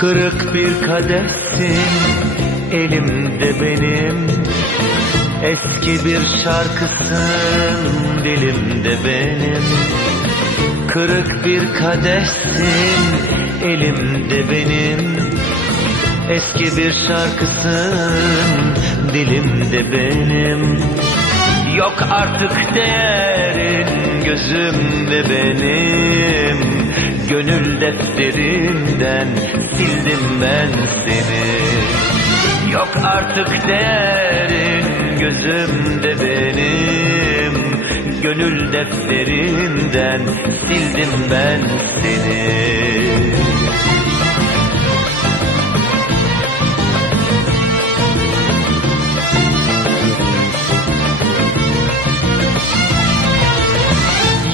Kırık bir kadehsin elimde benim. Eski bir şarkısın dilimde benim. Kırık bir kadehsin elimde benim. Eski bir şarkısın dilimde benim. Yok artık değerin gözümde benim Gönül defterimden sildim ben seni. Yok artık değerin gözümde benim. Gönül defterimden sildim ben seni.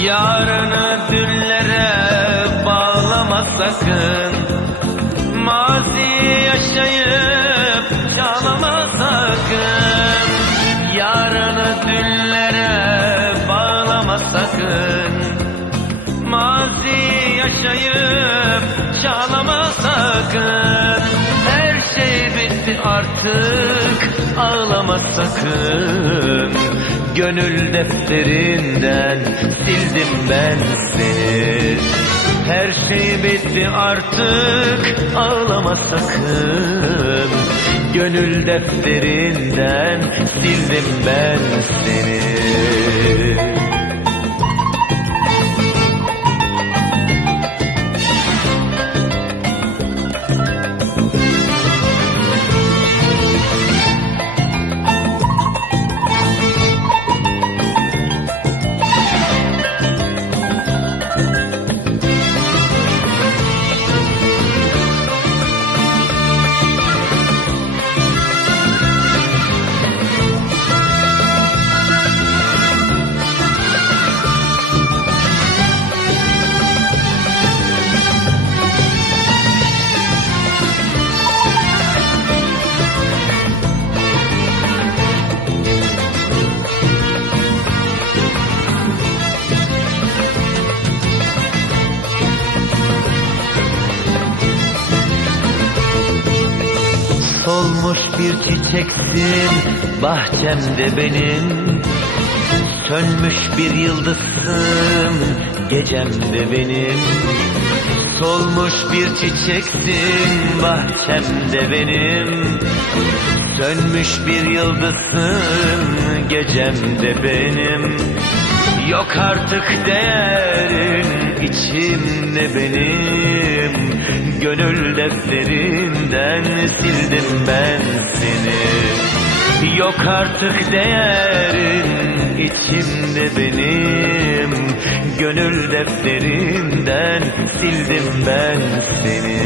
Yarını dünlere sakın Mazi yaşayıp çalama sakın. Yarını dünlere bağlama sakın. Mazi yaşayıp çalama sakın. Her şey bitti artık ağlama sakın. Gönül defterinden sildim ben seni Her şey bitti artık ağlama sakın. Gönül defterinden sildim ben seni Solmuş bir çiçeksin bahçemde benim. Sönmüş bir yıldızsın gecemde benim. Solmuş bir çiçeksin bahçemde benim. Sönmüş bir yıldızsın gecemde benim. Yok artık değerin içimde benim Gönül defterimden sildim ben seni. Yok artık değerin içimde benim. Gönül defterimden sildim ben seni.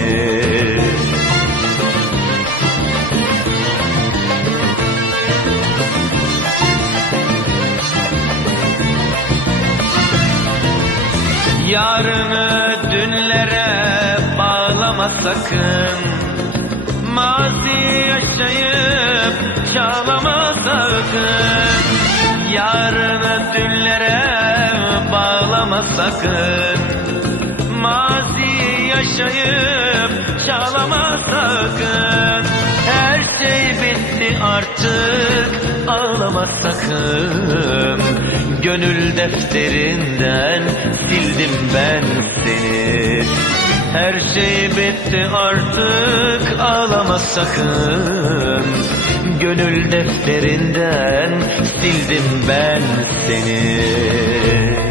Yarını bağlama sakın. Mazi yaşayıp çağlama sakın. Yarını dünlere bağlama sakın. Mazi yaşayıp çağlama sakın. Her şey bitti artık ağlama sakın. Gönül defterinden sildim ben seni Her şey bitti artık ağlama sakın. Gönül defterinden sildim ben seni